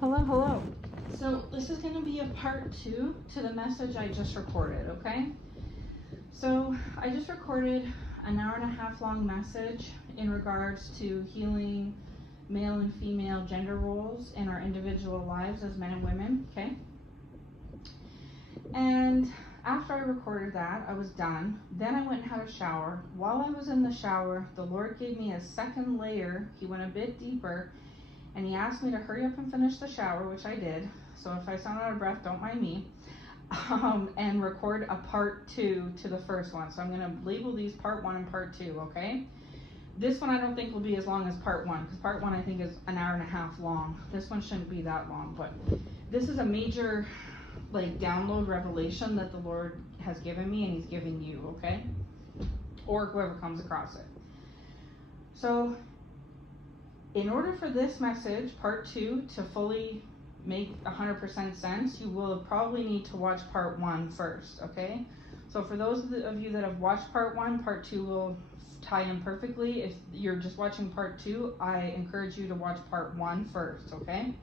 Hello. So this is going to be a part 2 to the message I just recorded, okay? So I just recorded an hour and a half long message in regards to healing male and female gender roles in our individual lives as men and women, okay? And after I recorded that, I was done. Then I went and had a shower. While I was in the shower, the Lord gave me a second layer. He went a bit deeper. And he asked me to hurry up and finish the shower, which I did. So if I sound out of breath, don't mind me. And record a part 2 to the first one. So I'm going to label these part 1 and part 2, okay? This one I don't think will be as long as part 1, because part 1 I think is an hour and a half long. This one shouldn't be that long, but this is a major download revelation that the Lord has given me and he's giving you, okay? Or whoever comes across it. So in order for this message, part 2, to fully make 100% sense, you will probably need to watch part 1 first, okay? So for those of you that have watched part 1, part 2 will tie in perfectly. If you're just watching part 2, I encourage you to watch part 1 first, okay?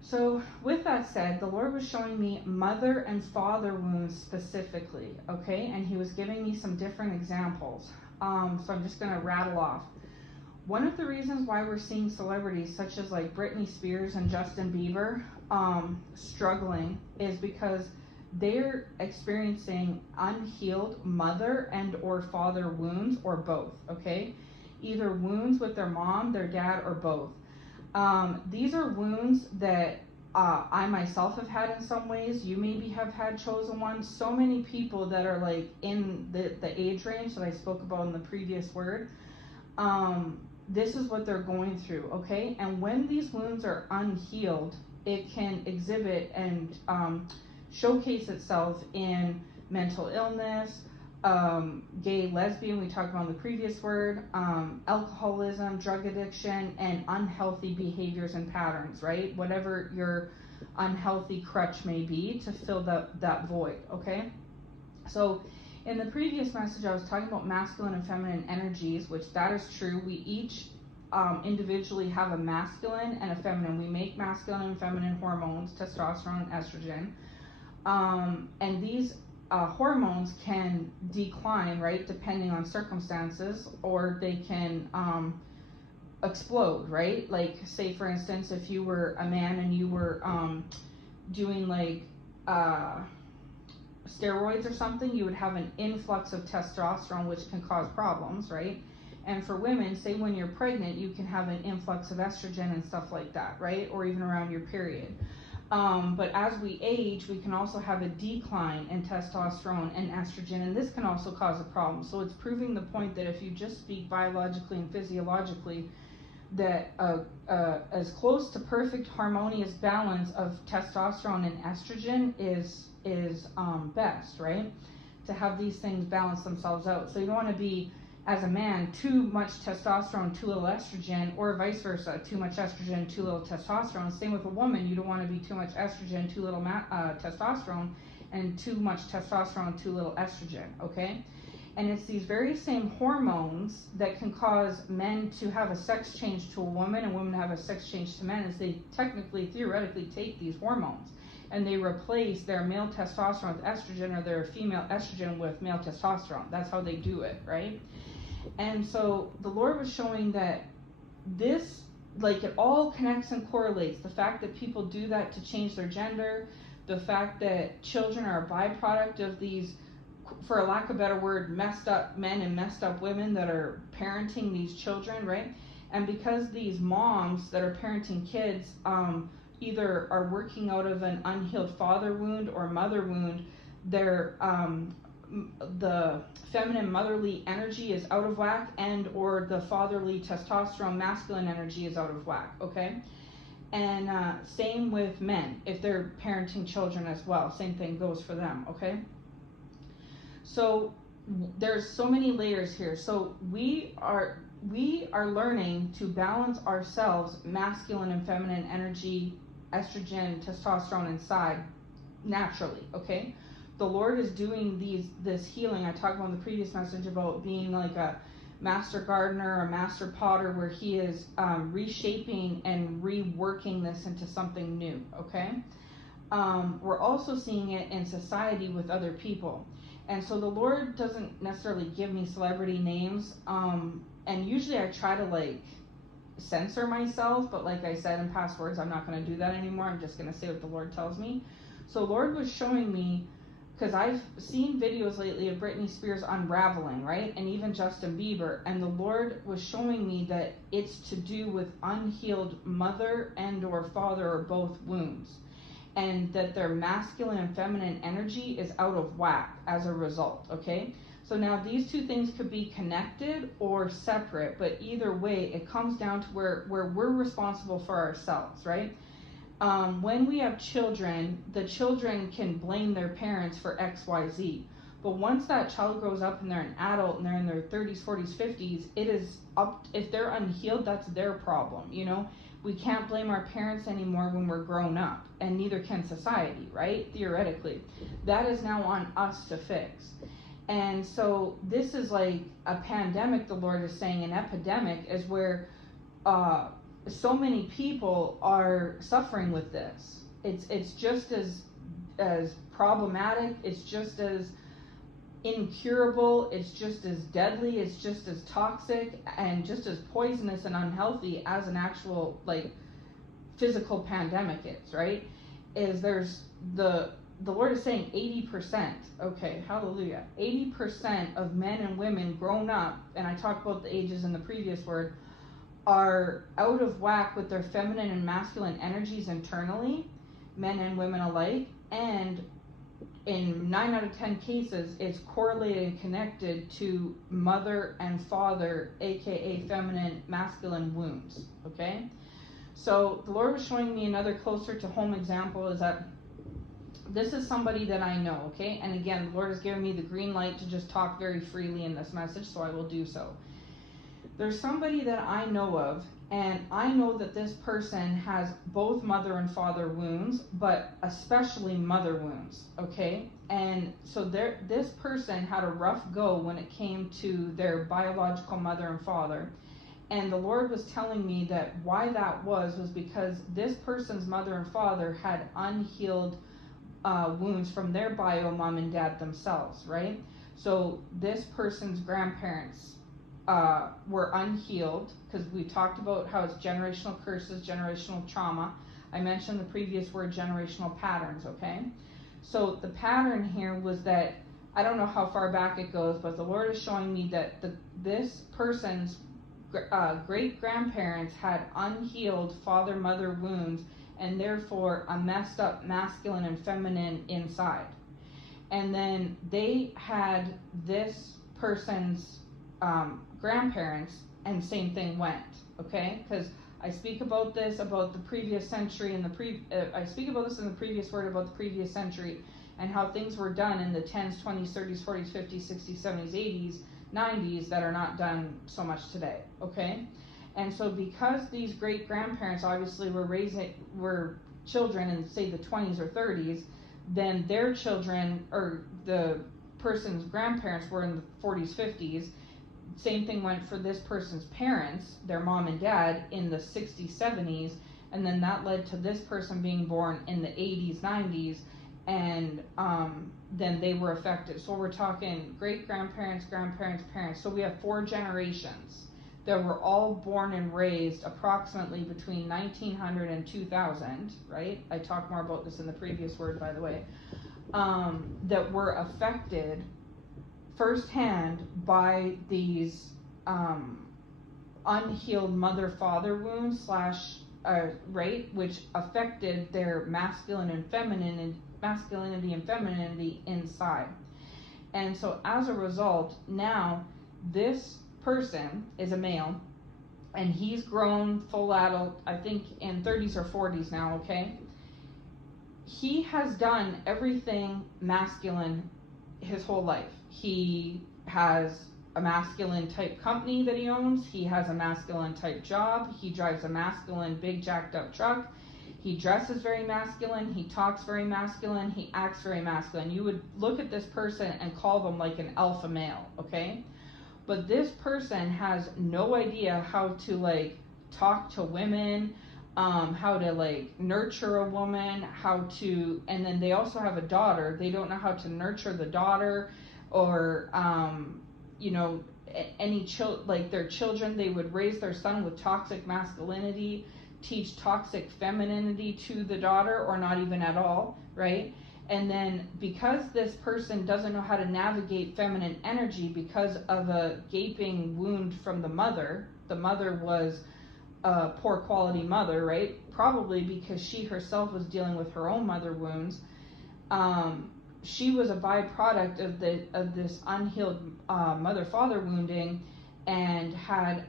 So with that said, the Lord was showing me mother and father wounds specifically, okay? And he was giving me some different examples. So I'm just going to rattle off. One of the reasons why we're seeing celebrities such as like Britney Spears and Justin Bieber struggling is because they're experiencing unhealed mother and or father wounds, or both, okay? Either wounds with their mom, their dad, or both. These are wounds that I myself have had in some ways. You maybe have had chosen ones. So many people that are like in the age range that I spoke about in the previous word, this is what they're going through, okay? And when these wounds are unhealed, it can exhibit and showcase itself in mental illness, gay, lesbian, we talked about in the previous word, alcoholism, drug addiction, and unhealthy behaviors and patterns, right? Whatever your unhealthy crutch may be to fill that void, okay? So in the previous message, I was talking about masculine and feminine energies, which that is true. We each individually have a masculine and a feminine. We make masculine and feminine hormones, testosterone and estrogen. And these hormones can decline, right, depending on circumstances, or they can explode, right? Like, say, for instance, if you were a man and you were doing like steroids or something, you would have an influx of testosterone, which can cause problems, right? And for women, say when you're pregnant, you can have an influx of estrogen and stuff like that, right? Or even around your period. But as we age, we can also have a decline in testosterone and estrogen, and this can also cause a problem. So it's proving the point that if you just speak biologically and physiologically, that as close to perfect harmonious balance of testosterone and estrogen is best, right? To have these things balance themselves out. So you don't want to be, as a man, too much testosterone, too little estrogen, or vice versa, too much estrogen, too little testosterone. Same with a woman, you don't want to be too much estrogen, too little testosterone, and too much testosterone, too little estrogen, okay? And it's these very same hormones that can cause men to have a sex change to a woman and women to have a sex change to men, as they technically, theoretically take these hormones and they replace their male testosterone with estrogen, or their female estrogen with male testosterone. That's how they do it, right? And so the Lord was showing that this, like, it all connects and correlates. The fact that people do that to change their gender, the fact that children are a byproduct of these, for a lack of a better word, messed up men and messed up women that are parenting these children, right? And because these moms that are parenting kids either are working out of an unhealed father wound or mother wound, their the feminine motherly energy is out of whack, and or the fatherly testosterone masculine energy is out of whack, okay? And same with men, if they're parenting children as well, same thing goes for them, okay? So there's so many layers here. So we are learning to balance ourselves, masculine and feminine energy, estrogen, testosterone inside, naturally, okay? The Lord is doing this healing. I talked about in the previous message about being like a master gardener or master potter where he is reshaping and reworking this into something new, okay? We're also seeing it in society with other people. And so the Lord doesn't necessarily give me celebrity names. And usually I try to like censor myself, but like I said in past words, I'm not going to do that anymore. I'm just going to say what the Lord tells me. So Lord was showing me, because I've seen videos lately of Britney Spears unraveling, right? And even Justin Bieber. And the Lord was showing me that it's to do with unhealed mother and or father or both wounds. And that their masculine and feminine energy is out of whack as a result, okay? So now these two things could be connected or separate, but either way, it comes down to where we're responsible for ourselves, right? When we have children, the children can blame their parents for X, Y, Z. But once that child grows up and they're an adult and they're in their 30s, 40s, 50s, it is up, if they're unhealed, that's their problem, you know? We can't blame our parents anymore when we're grown up, and neither can society, right? Theoretically. That is now on us to fix. And so this is like a pandemic, the Lord is saying, an epidemic is where so many people are suffering with this. It's just as problematic, it's just as incurable, it's just as deadly, it's just as toxic and just as poisonous and unhealthy as an actual like physical pandemic is, right? Is there's the Lord is saying 80%, okay, hallelujah, 80% of men and women grown up, and I talked about the ages in the previous word, are out of whack with their feminine and masculine energies internally, men and women alike, and in 9 out of 10 cases, it's correlated and connected to mother and father, aka feminine, masculine wounds, okay? So the Lord was showing me another closer to home example is that this is somebody that I know, okay? And again, the Lord has given me the green light to just talk very freely in this message, so I will do so. There's somebody that I know of, and I know that this person has both mother and father wounds, but especially mother wounds, okay? And so this person had a rough go when it came to their biological mother and father. And the Lord was telling me that why that was because this person's mother and father had unhealed wounds from their bio mom and dad themselves, right? So this person's grandparents were unhealed, because we talked about how it's generational curses, generational trauma. I mentioned the previous word generational patterns, okay? So the pattern here was that, I don't know how far back it goes, but the Lord is showing me that this person's great-grandparents had unhealed father-mother wounds, and therefore a messed up masculine and feminine inside. And then they had this person's grandparents, and same thing went, okay? Because I speak about this about the previous century, and I speak about this in the previous word about the previous century, and how things were done in the 10s, 20s, 30s, 40s, 50s, 60s, 70s, 80s, 90s that are not done so much today, okay? And so because these great grandparents obviously were children in, say, the 20s or 30s, then their children, or the person's grandparents, were in the 40s, 50s. Same thing went for this person's parents, their mom and dad, in the 60s, 70s, and then that led to this person being born in the 80s, 90s, and then they were affected. So we're talking great-grandparents, grandparents, parents. So we have 4 generations that were all born and raised approximately between 1900 and 2000, right? I talked more about this in the previous word, by the way, that were affected firsthand by these unhealed mother-father wounds right, which affected their masculinity and femininity inside. And so as a result, now this person is a male, and he's grown full adult, I think in 30s or 40s now, okay? He has done everything masculine his whole life. He has a masculine type company that he owns. He has a masculine type job. He drives a masculine big jacked up truck. He dresses very masculine. He talks very masculine. He acts very masculine. You would look at this person and call them like an alpha male, okay? But this person has no idea how to like talk to women, how to like nurture a woman, and then they also have a daughter. They don't know how to nurture the daughter, or like their children. They would raise their son with toxic masculinity, teach toxic femininity to the daughter, or not even at all, right? And then because this person doesn't know how to navigate feminine energy because of a gaping wound from the mother was a poor quality mother, right? Probably because she herself was dealing with her own mother wounds. She was a byproduct of this unhealed mother-father wounding, and had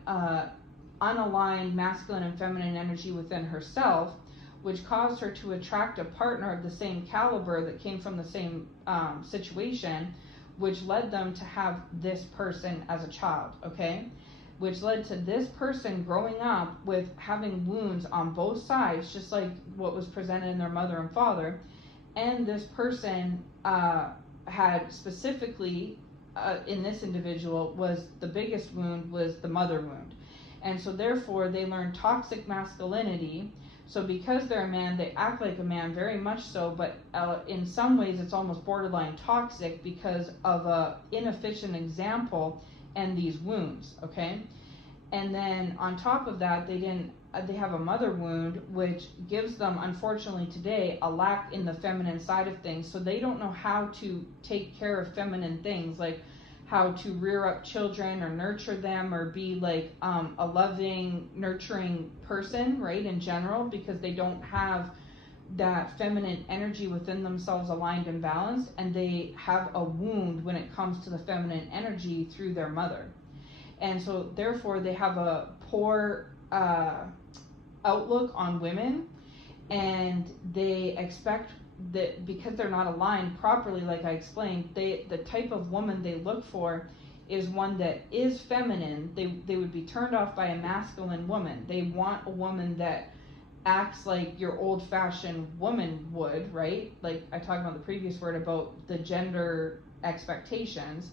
unaligned masculine and feminine energy within herself, which caused her to attract a partner of the same caliber that came from the same situation, which led them to have this person as a child, okay? Which led to this person growing up with having wounds on both sides, just like what was presented in their mother and father. And this person had specifically, in this individual, was the biggest wound was the mother wound. And so therefore they learned toxic masculinity. So because they're a man, they act like a man, very much so, but in some ways it's almost borderline toxic because of a inefficient example and these wounds, okay? And then on top of that, they have a mother wound, which gives them, unfortunately today, a lack in the feminine side of things. So they don't know how to take care of feminine things, like how to rear up children or nurture them, or be like a loving, nurturing person, right, in general, because they don't have that feminine energy within themselves aligned and balanced, and they have a wound when it comes to the feminine energy through their mother. And so therefore they have a poor outlook on women, and they expect that because they're not aligned properly, like I explained, the type of woman they look for is one that is feminine. They would be turned off by a masculine woman. They want a woman that acts like your old-fashioned woman would, right? Like I talked about the previous word about the gender expectations,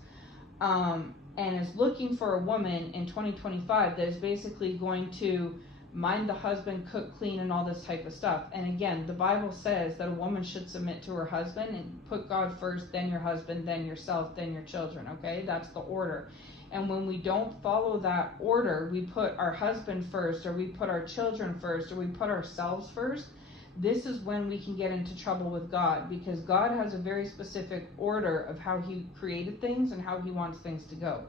and is looking for a woman in 2025 that is basically going to mind the husband, cook, clean, and all this type of stuff. And again, the Bible says that a woman should submit to her husband and put God first, then your husband, then yourself, then your children, okay? That's the order. And when we don't follow that order, we put our husband first, or we put our children first, or we put ourselves first, this is when we can get into trouble with God, because God has a very specific order of how he created things and how he wants things to go.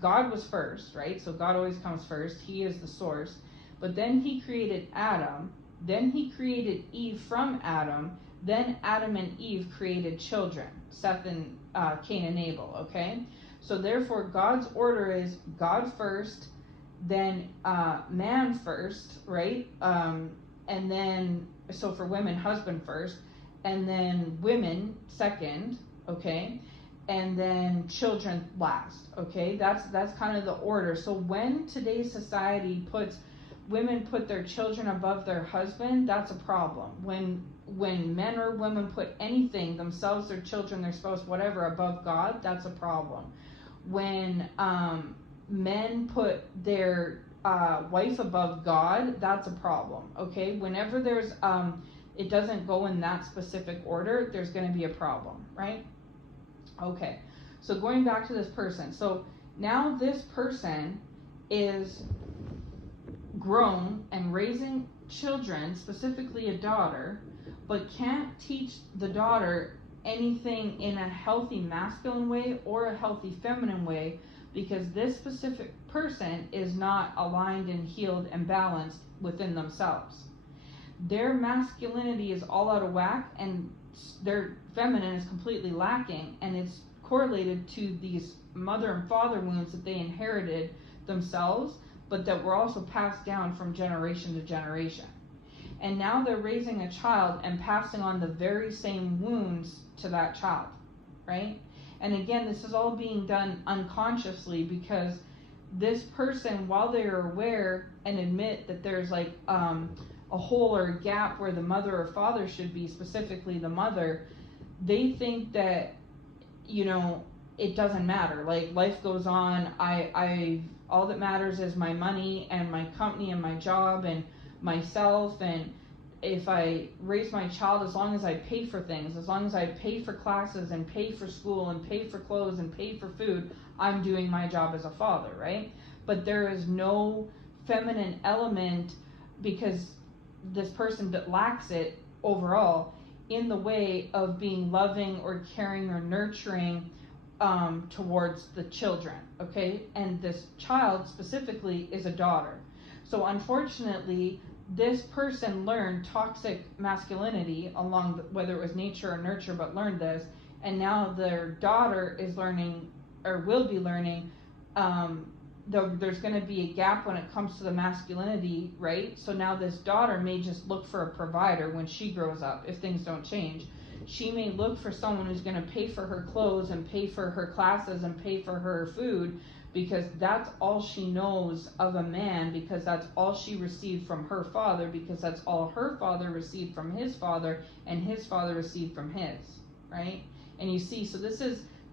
God was first, right? So God always comes first. He is the source. But then he created Adam, then he created Eve from Adam, then Adam and Eve created children, Seth and Cain and Abel, okay? So therefore God's order is God first, then man first, right? And then, so for women, husband first, and then women second, okay? And then children last, okay? That's kind of the order. So when today's society women put their children above their husband, that's a problem. When men or women put anything, themselves, their children, their spouse, whatever, above God, that's a problem. When men put their wife above God, that's a problem, okay? Whenever there's, it doesn't go in that specific order, there's going to be a problem, right? Okay, so going back to this person. So now this person is grown and raising children, specifically a daughter, but can't teach the daughter anything in a healthy masculine way or a healthy feminine way, because this specific person is not aligned and healed and balanced within themselves. Their masculinity is all out of whack, and their feminine is completely lacking, and it's correlated to these mother and father wounds that they inherited themselves, but that were also passed down from generation to generation. And now they're raising a child and passing on the very same wounds to that child, right? And again, this is all being done unconsciously, because this person, while they are aware and admit that there's like a hole or a gap where the mother or father should be, specifically the mother, they think that, it doesn't matter. Like, life goes on. I all that matters is my money and my company and my job and myself. And if I raise my child, as long as I pay for things, as long as I pay for classes and pay for school and pay for clothes and pay for food, I'm doing my job as a father, right? But there is no feminine element, because this person that lacks it overall, in the way of being loving or caring or nurturing towards the children, okay? And this child specifically is a daughter. So unfortunately, this person learned toxic masculinity along whether it was nature or nurture, but learned this, and now their daughter is learning, or will be learning, there's going to be a gap when it comes to the masculinity, right? So now this daughter may just look for a provider when she grows up, if things don't change. She may look for someone who's going to pay for her clothes and pay for her classes and pay for her food, because that's all she knows of a man, because that's all she received from her father, because that's all her father received from his father, and his father received from his, right? And you see, so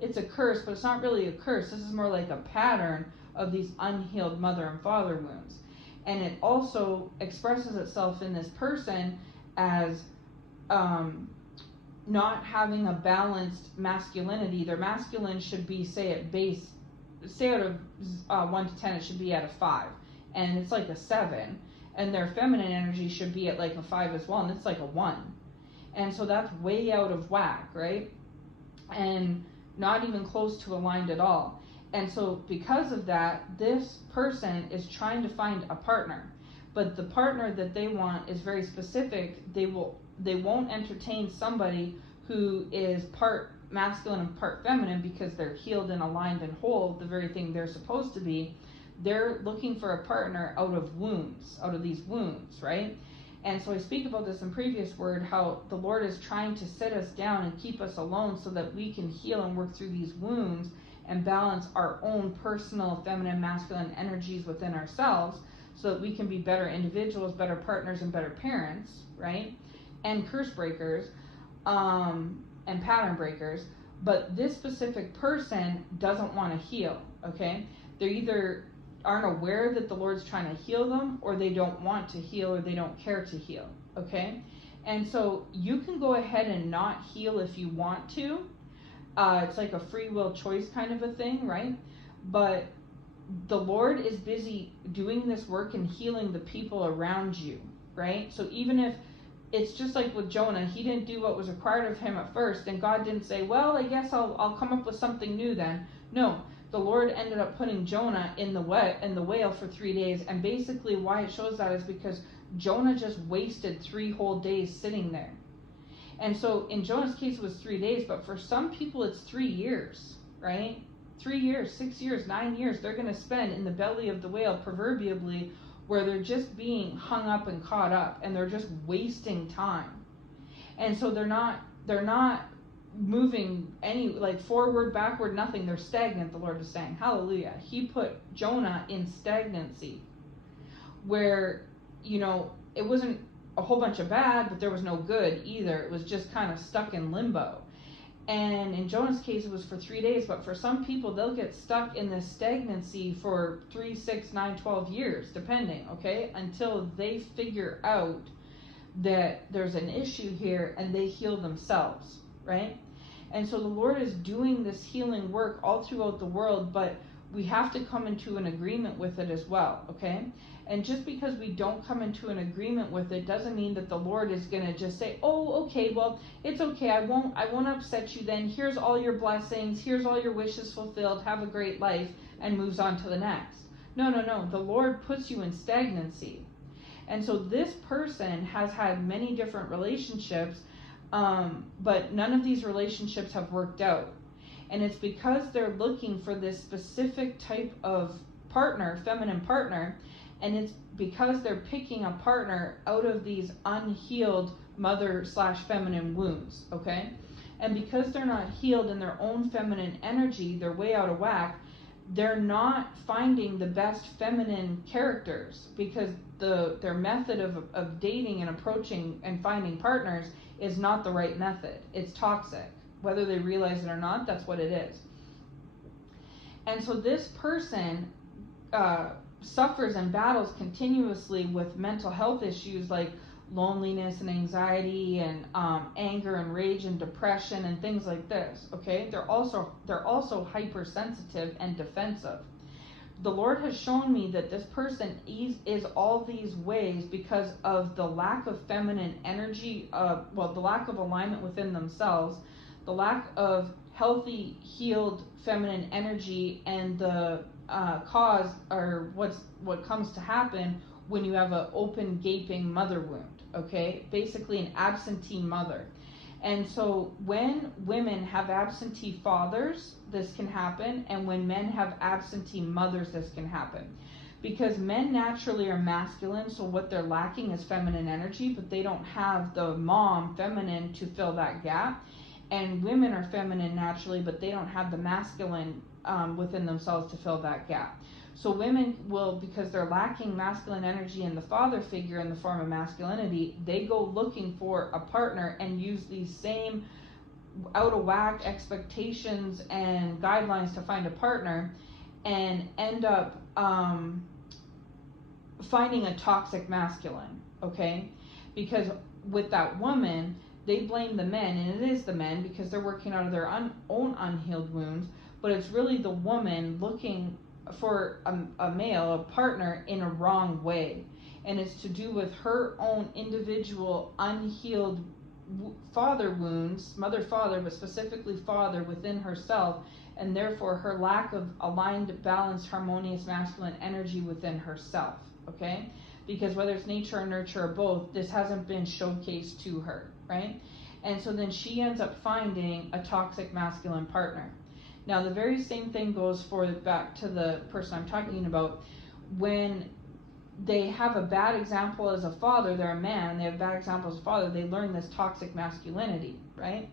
it's a curse, but it's not really a curse. This is more like a pattern of these unhealed mother and father wounds. And it also expresses itself in this person as not having a balanced masculinity. Their masculine should be, say out of 1 to 10, it should be at a 5, and it's like a 7. And their feminine energy should be at like a 5 as well, and it's like a 1. And so that's way out of whack, right? And not even close to aligned at all. And so because of that, this person is trying to find a partner, but the partner that they want is very specific. They won't entertain somebody who is part masculine and part feminine, because they're healed and aligned and whole, the very thing they're supposed to be. They're looking for a partner out of these wounds, right? And so I speak about this in previous word, how the Lord is trying to sit us down and keep us alone so that we can heal and work through these wounds and balance our own personal feminine, masculine energies within ourselves, so that we can be better individuals, better partners, and better parents, right? And curse breakers, and pattern breakers. But this specific person doesn't want to heal, okay? They either aren't aware that the Lord's trying to heal them, or they don't want to heal, or they don't care to heal, okay? And so you can go ahead and not heal if you want to. It's like a free will choice kind of a thing, right? But the Lord is busy doing this work and healing the people around you, right? So even if it's just like with Jonah, he didn't do what was required of him at first, and God didn't say, well, I guess I'll come up with something new then. No, the Lord ended up putting Jonah in the whale for 3 days, and basically why it shows that is because Jonah just wasted 3 whole days sitting there. And so in Jonah's case it was 3 days, but for some people it's 3 years, right? 3 years, 6 years, 9 years they're going to spend in the belly of the whale, proverbially, where they're just being hung up and caught up, and they're just wasting time. And so they're not moving any, like, forward, backward, nothing. They're stagnant, the Lord is saying. Hallelujah. He put Jonah in stagnancy, where, it wasn't a whole bunch of bad, but there was no good either. It was just kind of stuck in limbo. And in Jonah's case, it was for 3 days, but for some people, they'll get stuck in this stagnancy for 3, 6, 9, 12 years, depending, okay, until they figure out that there's an issue here and they heal themselves, right? And so the Lord is doing this healing work all throughout the world, but we have to come into an agreement with it as well, okay? And just because we don't come into an agreement with it doesn't mean that the Lord is going to just say, oh, okay, well, it's okay, I won't upset you then. Here's all your blessings. Here's all your wishes fulfilled. Have a great life, and moves on to the next. No. The Lord puts you in stagnancy. And so this person has had many different relationships, but none of these relationships have worked out. And it's because they're looking for this specific type of partner, feminine partner, and it's because they're picking a partner out of these unhealed mother/feminine wounds, okay? And because they're not healed in their own feminine energy, they're way out of whack, they're not finding the best feminine characters, because their method of dating and approaching and finding partners is not the right method. It's toxic. Whether they realize it or not, that's what it is. And so this person suffers and battles continuously with mental health issues like loneliness and anxiety and anger and rage and depression and things like this. Okay, they're also hypersensitive and defensive. The Lord has shown me that this person is all these ways because of the lack of feminine energy, the lack of alignment within themselves, the lack of healthy, healed feminine energy, and the cause or what comes to happen when you have an open, gaping mother wound. Okay, basically an absentee mother. And so when women have absentee fathers, this can happen, and when men have absentee mothers, this can happen. Because men naturally are masculine, so what they're lacking is feminine energy, but they don't have the mom feminine to fill that gap. And women are feminine naturally, but they don't have the masculine within themselves to fill that gap. So women will, because they're lacking masculine energy in the father figure in the form of masculinity, they go looking for a partner and use these same out of whack expectations and guidelines to find a partner, and end up finding a toxic masculine, okay? Because with that woman, they blame the men, and it is the men because they're working out of their own unhealed wounds, but it's really the woman looking for a male, a partner, in a wrong way. And it's to do with her own individual unhealed father wounds, mother, father, but specifically father within herself, and therefore her lack of aligned, balanced, harmonious masculine energy within herself, okay? Because whether it's nature or nurture or both, this hasn't been showcased to her, right? And so then she ends up finding a toxic masculine partner. Now, the very same thing goes back to the person I'm talking about. When they have a bad example as a father, they're a man, they have a bad example as a father, they learn this toxic masculinity, right?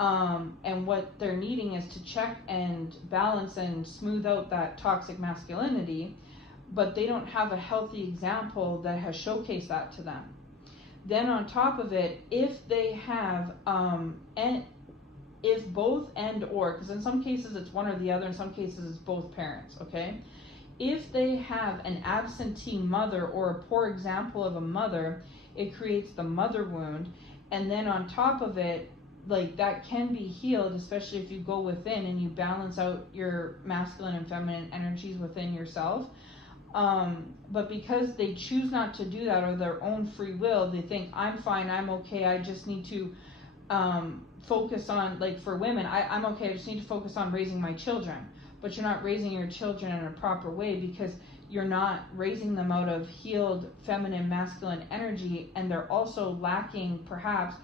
And what they're needing is to check and balance and smooth out that toxic masculinity, but they don't have a healthy example that has showcased that to them. Then on top of it, if they have if both and or, because in some cases it's one or the other, in some cases it's both parents, okay? If they have an absentee mother or a poor example of a mother, it creates the mother wound. And then on top of it, like, that can be healed, especially if you go within and you balance out your masculine and feminine energies within yourself. But because they choose not to do that, or their own free will, they think, I'm fine, I'm okay, I just need to focus on, like for women, I'm okay, I just need to focus on raising my children. But you're not raising your children in a proper way, because you're not raising them out of healed feminine masculine energy, and they're also lacking perhaps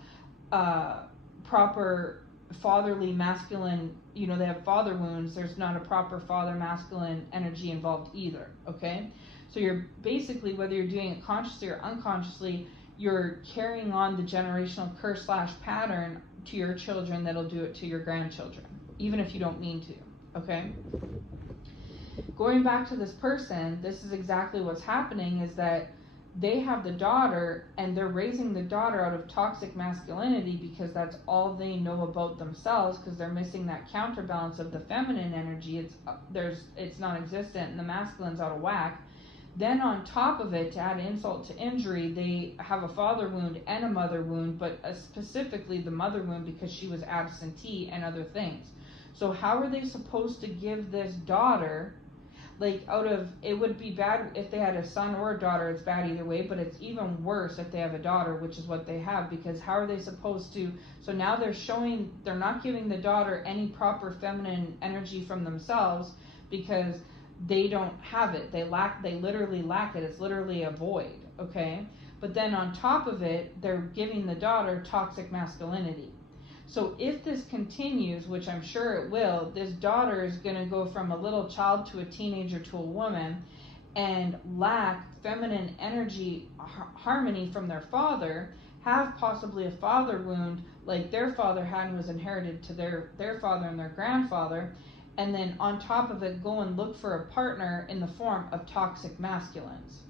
proper fatherly masculine, they have father wounds, there's not a proper father masculine energy involved either, okay? So you're basically, whether you're doing it consciously or unconsciously, you're carrying on the generational curse / pattern to your children that'll do it to your grandchildren, even if you don't mean to, okay? Going back to this person, this is exactly what's happening, is that they have the daughter, and they're raising the daughter out of toxic masculinity because that's all they know about themselves, because they're missing that counterbalance of the feminine energy. It's non-existent, and the masculine's out of whack. Then on top of it, to add insult to injury, they have a father wound and a mother wound, but specifically the mother wound because she was absentee and other things. So how are they supposed to give this daughter, it would be bad if they had a son or a daughter, it's bad either way, but it's even worse if they have a daughter, which is what they have, because how are they supposed to, so now they're not giving the daughter any proper feminine energy from themselves, because they don't have it, they literally lack it, it's literally a void, okay? But then on top of it, they're giving the daughter toxic masculinity. So if this continues, which I'm sure it will, this daughter is going to go from a little child to a teenager to a woman, and lack feminine energy harmony from their father, have possibly a father wound like their father had and was inherited to their father and their grandfather, and then on top of it go and look for a partner in the form of toxic masculines.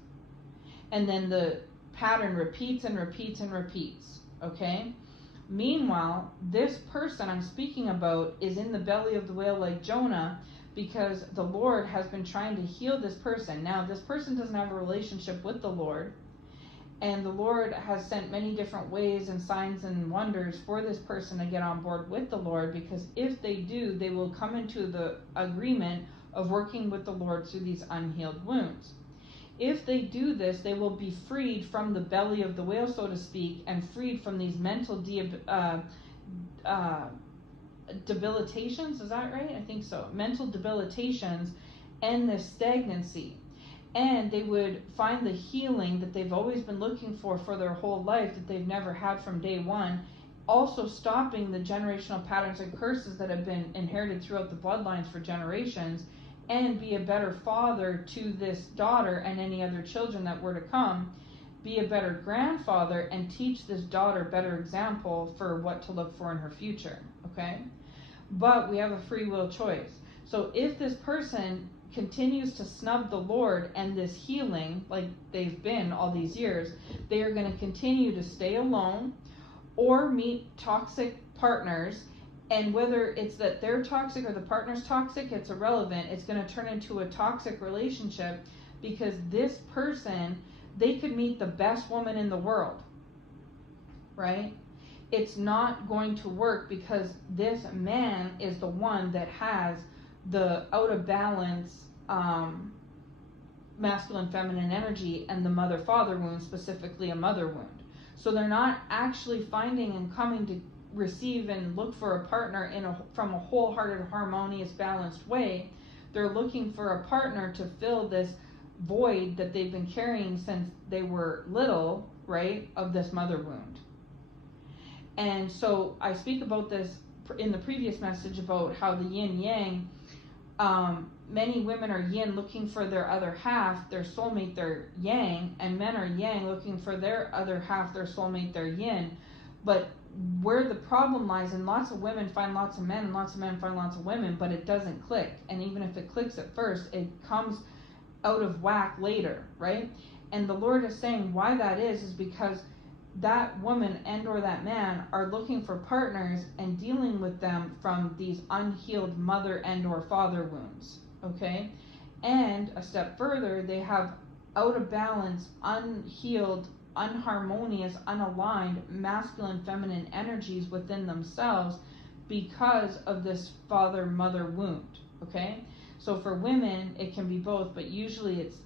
And then the pattern repeats and repeats and repeats, okay? Meanwhile, this person I'm speaking about is in the belly of the whale like Jonah, because the Lord has been trying to heal this person. Now, this person doesn't have a relationship with the Lord, and the Lord has sent many different ways and signs and wonders for this person to get on board with the Lord, because if they do, they will come into the agreement of working with the Lord through these unhealed wounds. If they do this, they will be freed from the belly of the whale, so to speak, and freed from these mental debilitations. Is that right? I think so. Mental debilitations and this stagnancy. And they would find the healing that they've always been looking for their whole life, that they've never had from day one. Also stopping the generational patterns and curses that have been inherited throughout the bloodlines for generations, and be a better father to this daughter and any other children that were to come. Be a better grandfather and teach this daughter better example for what to look for in her future. Okay? But we have a free will choice. So if this person continues to snub the Lord and this healing, like they've been all these years, they are going to continue to stay alone or meet toxic partners. And whether it's that they're toxic or the partner's toxic, it's irrelevant. It's going to turn into a toxic relationship, because this person, they could meet the best woman in the world, right? It's not going to work, because this man is the one that has the out of balance masculine feminine energy and the mother father wound, specifically a mother wound. So they're not actually finding and coming to receive and look for a partner from a wholehearted, harmonious, balanced way. They're looking for a partner to fill this void that they've been carrying since they were little, right, of this mother wound. And so I speak about this in the previous message about how the yin yang, many women are yin looking for their other half, their soulmate, their yang, and men are yang looking for their other half, their soulmate, their yin. But where the problem lies, and lots of women find lots of men, and lots of men find lots of women, but it doesn't click. And even if it clicks at first, it comes out of whack later, right? And the Lord is saying why that is because that woman and or that man are looking for partners and dealing with them from these unhealed mother and or father wounds, okay? And a step further, they have out of balance, unhealed, unharmonious, unaligned masculine feminine energies within themselves because of this father mother wound, okay? So for women it can be both, but usually it's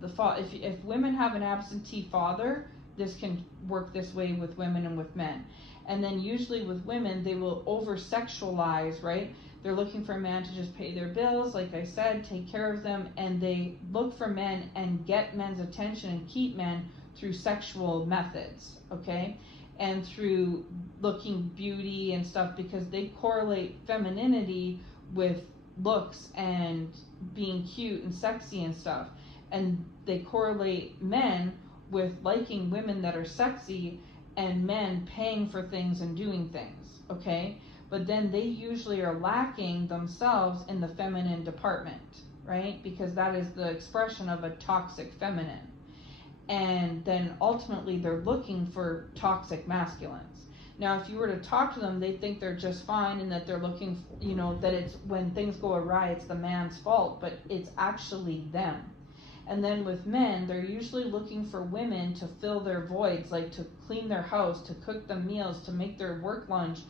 the if women have an absentee father, this can work this way with women and with men. And then usually with women, they will over sexualize, right? They're looking for a man to just pay their bills, like I said, take care of them, and they look for men and get men's attention and keep men through sexual methods, okay? And through looking beauty and stuff, because they correlate femininity with looks and being cute and sexy and stuff. And they correlate men with liking women that are sexy and men paying for things and doing things, okay? But then they usually are lacking themselves in the feminine department, right? Because that is the expression of a toxic feminine. And then ultimately they're looking for toxic masculines. Now, if you were to talk to them, they think they're just fine and that they're looking, you know, that it's when things go awry, it's the man's fault, but it's actually them. And then with men, they're usually looking for women to fill their voids, like to clean their house, to cook them meals, to make their work lunch,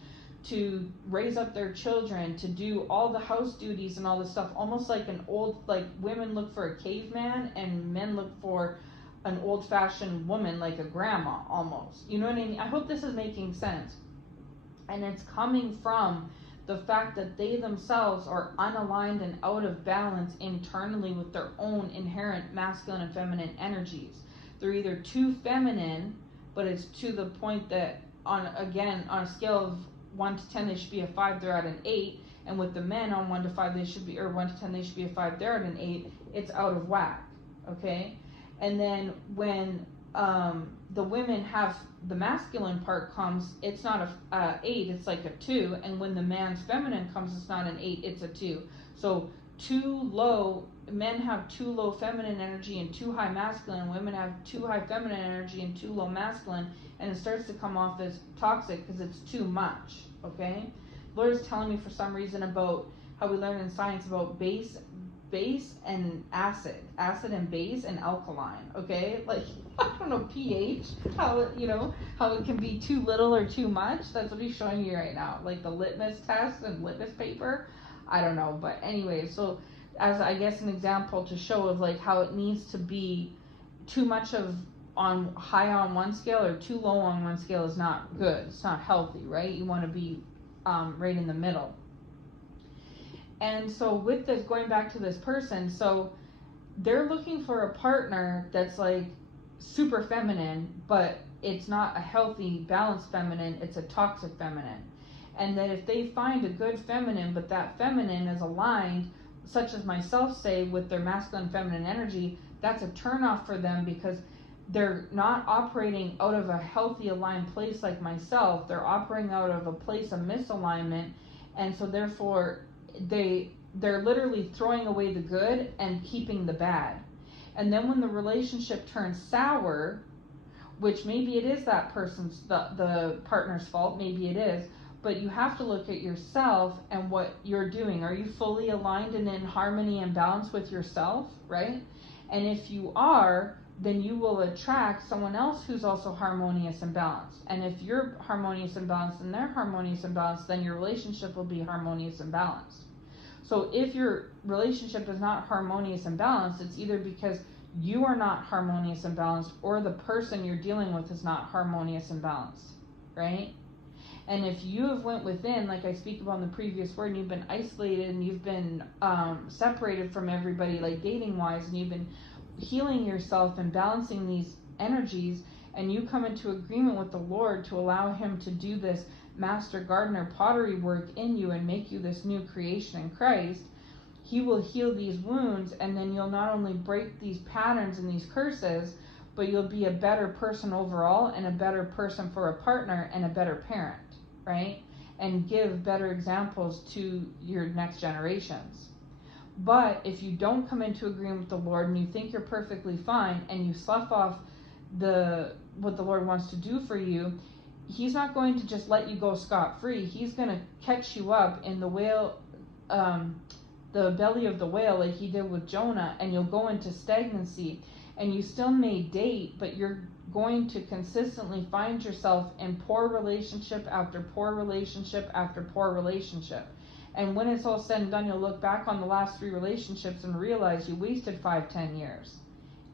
to raise up their children, to do all the house duties and all this stuff, almost like an old, like women look for a caveman and men look for an old-fashioned woman, like a grandma almost. You know what I mean? I hope this is making sense. And it's coming from the fact that they themselves are unaligned and out of balance internally with their own inherent masculine and feminine energies. They're either too feminine, but it's to the point that on a scale of 1 to 10 they should be a 5, they're at an 8, and with the men on 1 to 5 they should be, or 1 to 10 they should be a 5, they're at an 8. It's out of whack, okay? And then when the women have the masculine part comes, it's not a 8, it's like a 2. And when the man's feminine comes, it's not an 8, it's a 2. So too low, men have too low feminine energy and too high masculine, and women have too high feminine energy and too low masculine, and it starts to come off as toxic because it's too much, okay? Lord is telling me for some reason about how we learn in science about base and acid and base and alkaline, okay? Like, I don't know, pH, how it can be too little or too much. That's what he's showing you right now, like the litmus test and litmus paper. I don't know, but anyway, so as I guess an example to show of like how it needs to be too much of on high on one scale or too low on one scale is not good. It's not healthy, right? You want to be right in the middle. And so with this, going back to this person, so they're looking for a partner that's like super feminine, but it's not a healthy, balanced feminine, it's a toxic feminine. And that if they find a good feminine, but that feminine is aligned, such as myself say, with their masculine feminine energy, that's a turnoff for them because they're not operating out of a healthy aligned place like myself. They're operating out of a place of misalignment, and so therefore they're literally throwing away the good and keeping the bad. And then when the relationship turns sour, which maybe it is that person's the partner's fault, maybe it is, but you have to look at yourself and what you're doing. Are you fully aligned and in harmony and balance with yourself, right? And if you are, then you will attract someone else who's also harmonious and balanced. And if you're harmonious and balanced and they're harmonious and balanced, then your relationship will be harmonious and balanced. So if your relationship is not harmonious and balanced, it's either because you are not harmonious and balanced or the person you're dealing with is not harmonious and balanced, right? And if you have went within, like I speak about in the previous word, and you've been isolated and you've been separated from everybody, like dating-wise, and you've been healing yourself and balancing these energies, and you come into agreement with the Lord to allow him to do this master gardener pottery work in you and make you this new creation in Christ, he will heal these wounds, and then you'll not only break these patterns and these curses, but you'll be a better person overall and a better person for a partner and a better parent, right? And give better examples to your next generations. But if you don't come into agreement with the Lord and you think you're perfectly fine and you slough off what the Lord wants to do for you, he's not going to just let you go scot-free. He's going to catch you up in the belly of the whale like he did with Jonah, and you'll go into stagnancy. And you still may date, but you're going to consistently find yourself in poor relationship after poor relationship after poor relationship. And when it's all said and done, you'll look back on the last 3 relationships and realize you wasted 5-10 years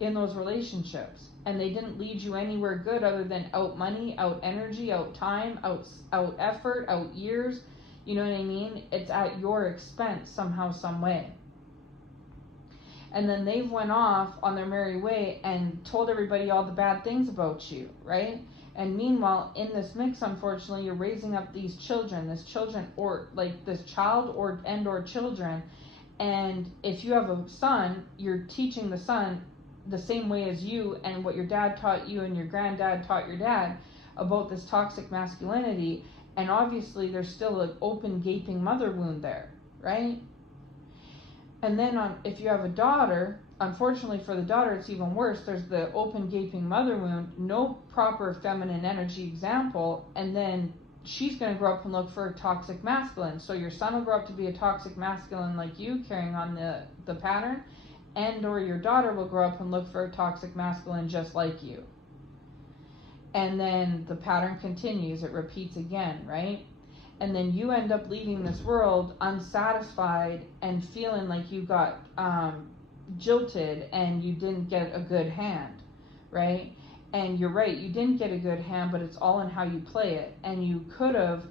in those relationships. And they didn't lead you anywhere good other than out money, out energy, out time, out effort, out years. You know what I mean? It's at your expense somehow, some way. And then they've went off on their merry way and told everybody all the bad things about you, right? And meanwhile, in this mix, unfortunately, you're raising up these children, or like this child or children. And if you have a son, you're teaching the son the same way as you and what your dad taught you and your granddad taught your dad about this toxic masculinity. And obviously, there's still an open, gaping mother wound there, right? And then if you have a daughter, unfortunately for the daughter, it's even worse. There's the open, gaping mother wound, no proper feminine energy example, and then she's going to grow up and look for a toxic masculine. So your son will grow up to be a toxic masculine like you, carrying on the pattern, and or your daughter will grow up and look for a toxic masculine just like you. And then the pattern continues. It repeats again, right? And then you end up leaving this world unsatisfied and feeling like you got jilted and you didn't get a good hand, right? And you're right, you didn't get a good hand, but it's all in how you play it. And you could have,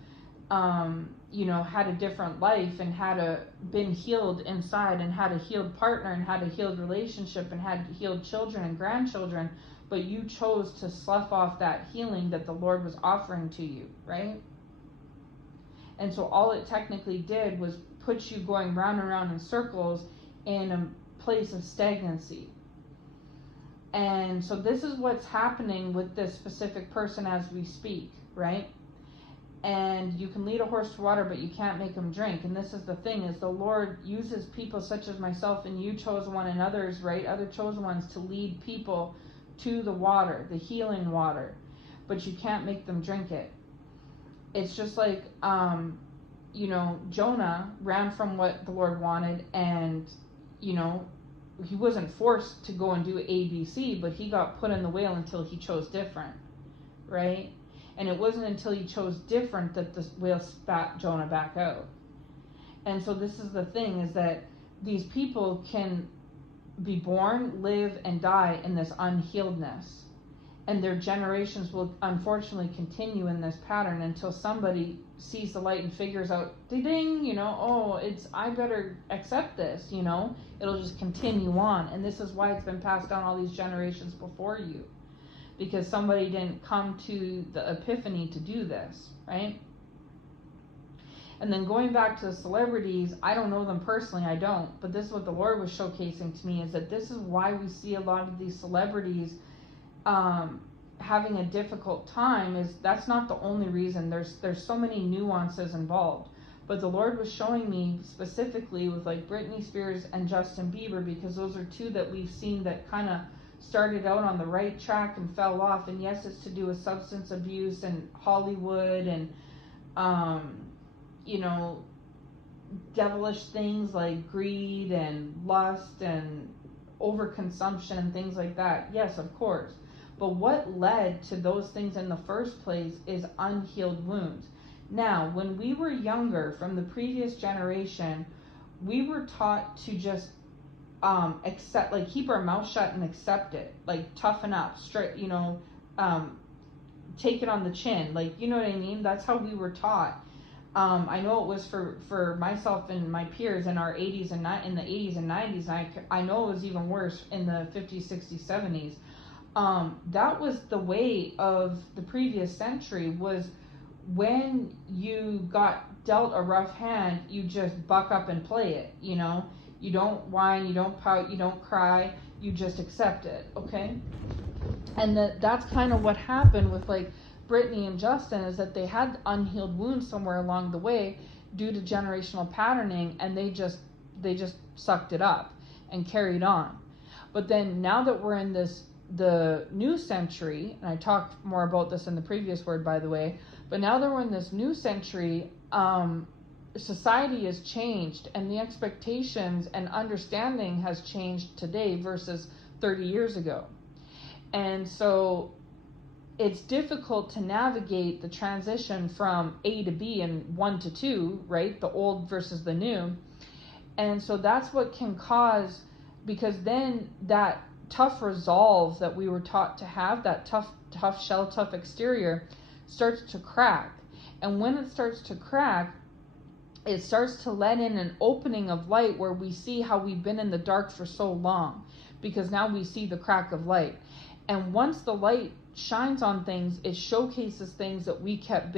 had a different life and been healed inside and had a healed partner and had a healed relationship and had healed children and grandchildren, but you chose to slough off that healing that the Lord was offering to you, right? And so all it technically did was put you going round and round in circles in a place of stagnancy. And so this is what's happening with this specific person as we speak, right? And you can lead a horse to water, but you can't make him drink. And this is the thing, is the Lord uses people such as myself and you chosen one and others, right? Other chosen ones to lead people to the water, the healing water. But you can't make them drink it. It's just like Jonah ran from what the Lord wanted, and, he wasn't forced to go and do A, B, C, but he got put in the whale until he chose different, right? And it wasn't until he chose different that the whale spat Jonah back out. And so this is the thing, is that these people can be born, live, and die in this unhealedness. And their generations will unfortunately continue in this pattern until somebody sees the light and figures out, ding, I better accept this, it'll just continue on. And this is why it's been passed down all these generations before you, because somebody didn't come to the epiphany to do this, right? And then going back to the celebrities, I don't know them personally, I don't, but this is what the Lord was showcasing to me, is that this is why we see a lot of these celebrities having a difficult time. Is that's not the only reason. There's so many nuances involved. But the Lord was showing me specifically with like Britney Spears and Justin Bieber, because those are two that we've seen that kind of started out on the right track and fell off. And yes, it's to do with substance abuse and Hollywood and devilish things like greed and lust and overconsumption and things like that. Yes, of course. But what led to those things in the first place is unhealed wounds. Now, when we were younger, from the previous generation, we were taught to just accept, like keep our mouth shut and accept it, like toughen up, straight, take it on the chin, like, you know what I mean? That's how we were taught. I know it was for myself and my peers in our 80s and in the 80s and 90s. And I know it was even worse in the 50s, 60s, 70s. That was the way of the previous century, was when you got dealt a rough hand, you just buck up and play it, You don't whine, you don't pout, you don't cry, you just accept it, okay? And that's kind of what happened with like Brittany and Justin, is that they had unhealed wounds somewhere along the way due to generational patterning, and they just sucked it up and carried on. But then now that we're in the new century, and I talked more about this in the previous word, by the way, but now that we're in this new century, society has changed, and the expectations and understanding has changed today versus 30 years ago. And so it's difficult to navigate the transition from A to B and 1 to 2, right? The old versus the new. And so that's what can cause, because then that tough resolve that we were taught to have, that tough shell, tough exterior, starts to crack. And when it starts to crack, it starts to let in an opening of light where we see how we've been in the dark for so long, because now we see the crack of light. And once the light shines on things, it showcases things that we kept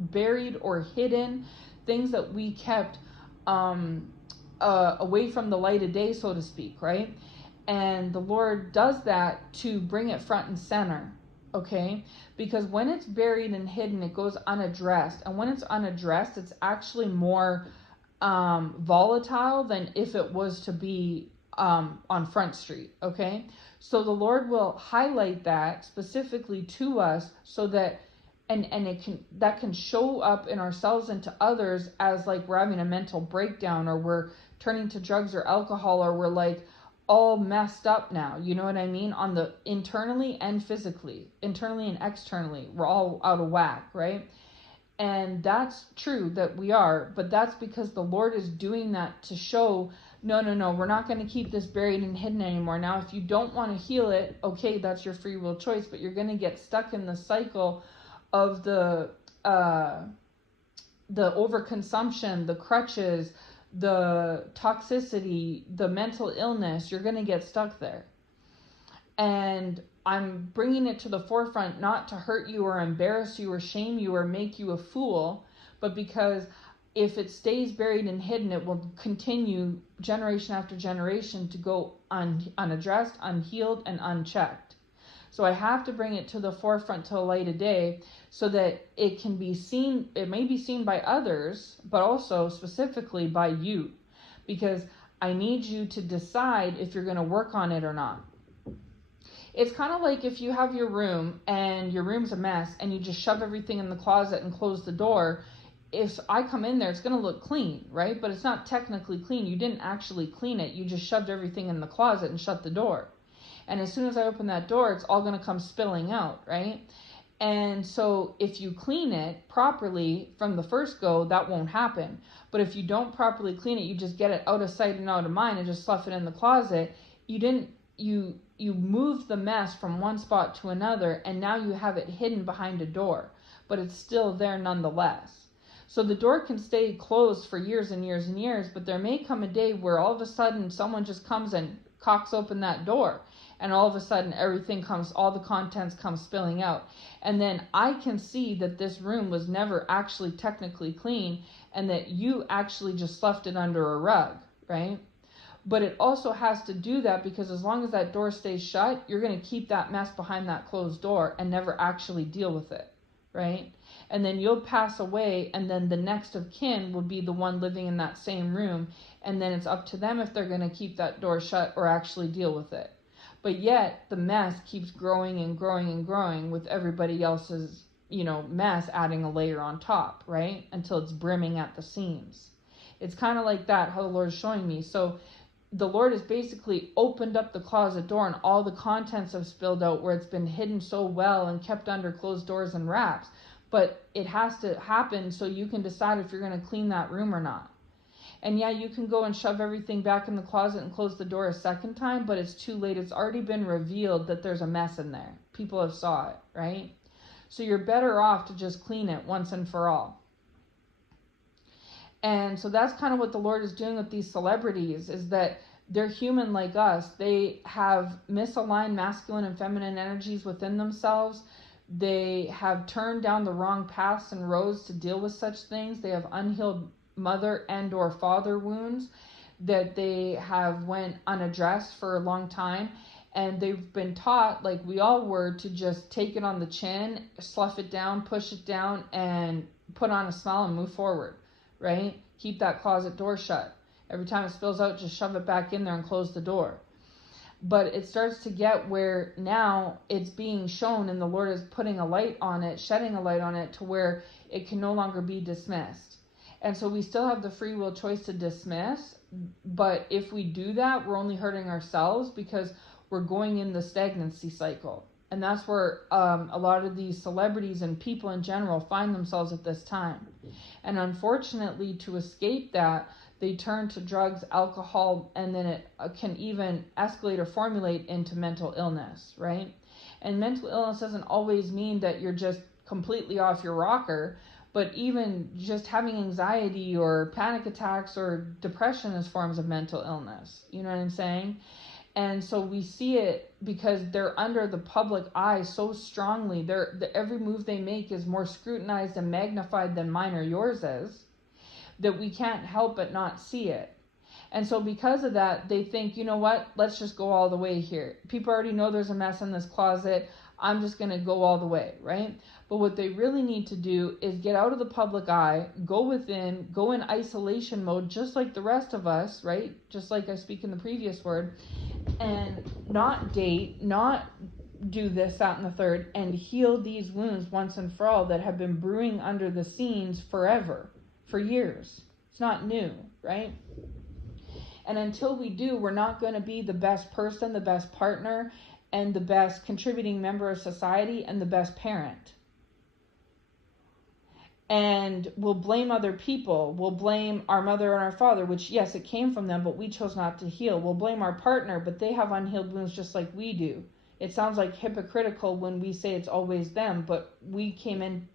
buried or hidden, things that we kept away from the light of day, so to speak, right? And the Lord does that to bring it front and center, okay? Because when it's buried and hidden, it goes unaddressed. And when it's unaddressed, it's actually more volatile than if it was to be on Front Street, okay? So the Lord will highlight that specifically to us, so that that can show up in ourselves and to others as like we're having a mental breakdown, or we're turning to drugs or alcohol, or we're like all messed up now, you know what I mean? On the internally and physically, internally and externally, we're all out of whack, right? And that's true that we are, but that's because the Lord is doing that to show, no, we're not going to keep this buried and hidden anymore. Now, if you don't want to heal it, okay, that's your free will choice, but you're going to get stuck in the cycle of the overconsumption, the crutches, the toxicity, the mental illness. You're going to get stuck there. And I'm bringing it to the forefront, not to hurt you or embarrass you or shame you or make you a fool, but because if it stays buried and hidden, it will continue generation after generation to go unaddressed, unhealed, and unchecked. So I have to bring it to the forefront, to the light of day, so that it can be seen. It may be seen by others, but also specifically by you, because I need you to decide if you're going to work on it or not. It's kind of like if you have your room and your room's a mess and you just shove everything in the closet and close the door. if I come in there, it's going to look clean, right? But it's not technically clean. You didn't actually clean it. You just shoved everything in the closet and shut the door. And as soon as I open that door, it's all going to come spilling out, right? And so if you clean it properly from the first go, that won't happen. But if you don't properly clean it, you just get it out of sight and out of mind and just stuff it in the closet, you moved the mess from one spot to another, and now you have it hidden behind a door, but it's still there nonetheless. So the door can stay closed for years and years and years, but there may come a day where all of a sudden someone just comes and cocks open that door, and all of a sudden all the contents come spilling out. And then I can see that this room was never actually technically clean, and that you actually just left it under a rug, right? But it also has to do that because as long as that door stays shut, you're going to keep that mess behind that closed door and never actually deal with it, right? And then you'll pass away, and then the next of kin will be the one living in that same room, and then it's up to them if they're going to keep that door shut or actually deal with it. But yet the mess keeps growing and growing and growing with everybody else's, mess adding a layer on top, right? Until it's brimming at the seams. It's kind of like that, how the Lord is showing me. So the Lord has basically opened up the closet door, and all the contents have spilled out where it's been hidden so well and kept under closed doors and wraps. But it has to happen so you can decide if you're going to clean that room or not. And yeah, you can go and shove everything back in the closet and close the door a second time, but it's too late. It's already been revealed that there's a mess in there. People have saw it, right? So you're better off to just clean it once and for all. And so that's kind of what the Lord is doing with these celebrities, is that they're human like us. They have misaligned masculine and feminine energies within themselves. They have turned down the wrong paths and roads to deal with such things. They have unhealed mother and or father wounds that they have went unaddressed for a long time. And they've been taught, like we all were, to just take it on the chin, slough it down, push it down, and put on a smile and move forward, right? Keep that closet door shut. Every time it spills out, just shove it back in there and close the door. But it starts to get where now it's being shown, and the Lord is putting a light on it, shedding a light on it, to where it can no longer be dismissed. And so we still have the free will choice to dismiss, but if we do that, we're only hurting ourselves because we're going in the stagnancy cycle. And that's where a lot of these celebrities and people in general find themselves at this time. And unfortunately, to escape that, they turn to drugs, alcohol, and then it can even escalate or formulate into mental illness, right? And mental illness doesn't always mean that you're just completely off your rocker, but even just having anxiety or panic attacks or depression is forms of mental illness. You know what I'm saying? And so we see it because they're under the public eye so strongly. Every move they make is more scrutinized and magnified than mine or yours is, that we can't help but not see it. And so because of that, they think, you know what, let's just go all the way here. People already know there's a mess in this closet. I'm just going to go all the way, right? But what they really need to do is get out of the public eye, go within, go in isolation mode, just like the rest of us, right? Just like I speak in the previous word, and not date, not do this, that, and the third, and heal these wounds once and for all that have been brewing under the scenes forever, for years. It's not new, right? And until we do, we're not going to be the best person, the best partner, and the best contributing member of society, and the best parent. And we'll blame other people. We'll blame our mother and our father, which, yes, it came from them, but we chose not to heal. We'll blame our partner, but they have unhealed wounds just like we do. It sounds like hypocritical when we say it's always them, but we came in,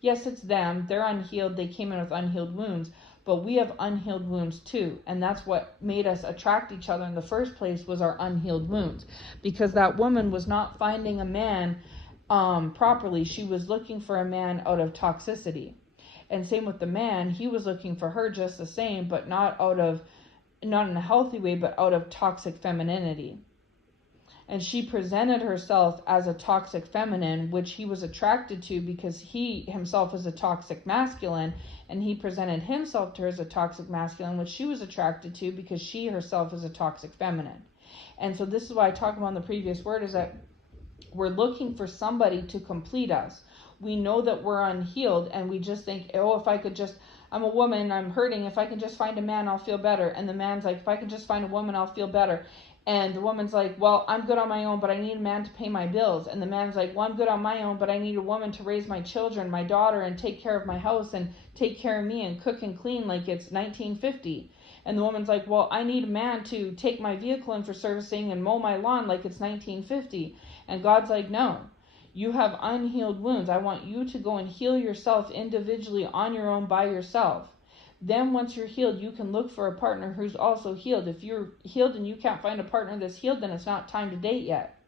yes, it's them. They're unhealed. They came in with unhealed wounds, but we have unhealed wounds too. And that's what made us attract each other in the first place, was our unhealed wounds. Because that woman was not finding a man properly. She was looking for a man out of toxicity. And same with the man. He was looking for her just the same, but not in a healthy way, but out of toxic femininity. And she presented herself as a toxic feminine, which he was attracted to because he himself is a toxic masculine, and he presented himself to her as a toxic masculine, which she was attracted to because she herself is a toxic feminine. And so this is why I talk about in the previous word, is that We're looking for somebody to complete us. We know that we're unhealed, and we just think, oh, if I could just, I'm a woman, I'm hurting, if I can just find a man, I'll feel better. And the man's like, if I can just find a woman, I'll feel better. And the woman's like, well, I'm good on my own, but I need a man to pay my bills. And the man's like, well, I'm good on my own, but I need a woman to raise my children, my daughter, and take care of my house and take care of me and cook and clean like it's 1950. And the woman's like, well, I need a man to take my vehicle in for servicing and mow my lawn like it's 1950. And God's like, no, you have unhealed wounds. I want you to go and heal yourself individually on your own by yourself. Then once you're healed, you can look for a partner who's also healed. If you're healed and you can't find a partner that's healed, then it's not time to date yet.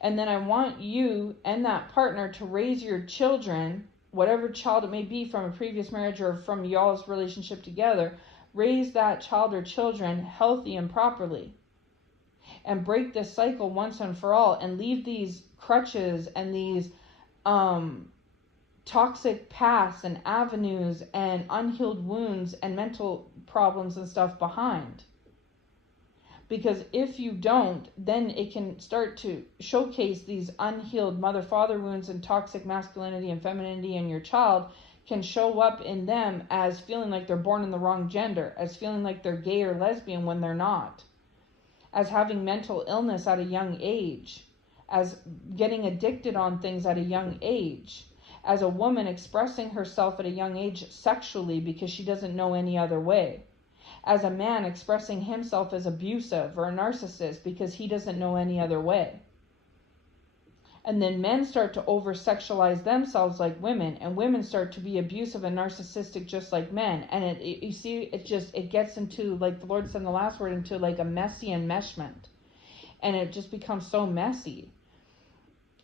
And then I want you and that partner to raise your children, whatever child it may be from a previous marriage or from y'all's relationship together, raise that child or children healthy and properly. And break this cycle once and for all, and leave these crutches and these toxic paths and avenues and unhealed wounds and mental problems and stuff behind. Because if you don't, then it can start to showcase these unhealed mother-father wounds and toxic masculinity and femininity in your child can show up in them as feeling like they're born in the wrong gender, as feeling like they're gay or lesbian when they're not, as having mental illness at a young age, as getting addicted on things at a young age, as a woman expressing herself at a young age sexually because she doesn't know any other way, as a man expressing himself as abusive or a narcissist because he doesn't know any other way. And then men start to over-sexualize themselves like women, and women start to be abusive and narcissistic just like men. And you see, it gets into, like the Lord said in the last word, into like a messy enmeshment. And it just becomes so messy.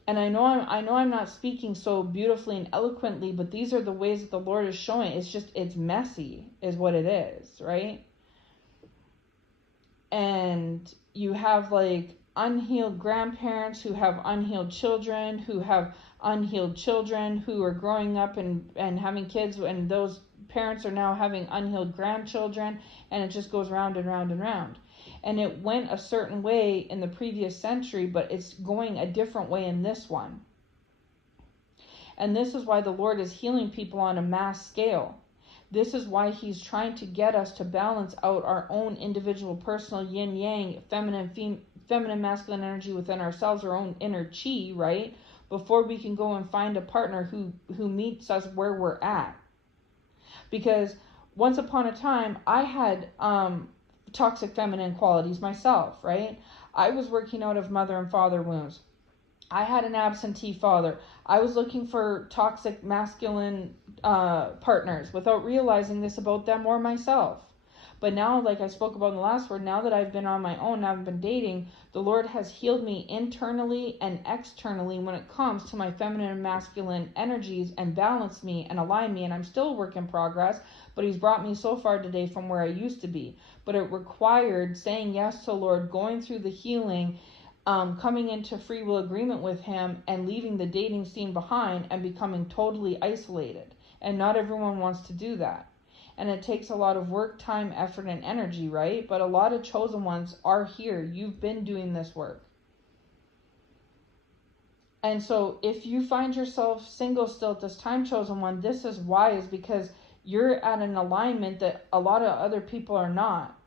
And I know I'm not speaking so beautifully and eloquently, but these are the ways that the Lord is showing. It's messy is what it is, right? And you have like unhealed grandparents who have unhealed children, who have unhealed children who are growing up and having kids, and those parents are now having unhealed grandchildren, and it just goes round and round and round. And it went a certain way in the previous century, but it's going a different way in this one. And this is why the Lord is healing people on a mass scale. This is why he's trying to get us to balance out our own individual personal yin-yang, feminine, masculine energy within ourselves, our own inner chi, right? Before we can go and find a partner who meets us where we're at. Because once upon a time, I had toxic feminine qualities myself, right? I was working out of mother and father wounds. I had an absentee father. I was looking for toxic masculine partners without realizing this about them or myself. But now, like I spoke about in the last word, now that I've been on my own, I've been dating, the Lord has healed me internally and externally when it comes to my feminine and masculine energies, and balanced me and aligned me. And I'm still a work in progress, but he's brought me so far today from where I used to be. But it required saying yes to the Lord, going through the healing, coming into free will agreement with him, and leaving the dating scene behind and becoming totally isolated. And not everyone wants to do that. And it takes a lot of work, time, effort, and energy, right? But a lot of chosen ones are here. You've been doing this work. And so if you find yourself single still at this time, chosen one, this is why, is because you're at an alignment that a lot of other people are not.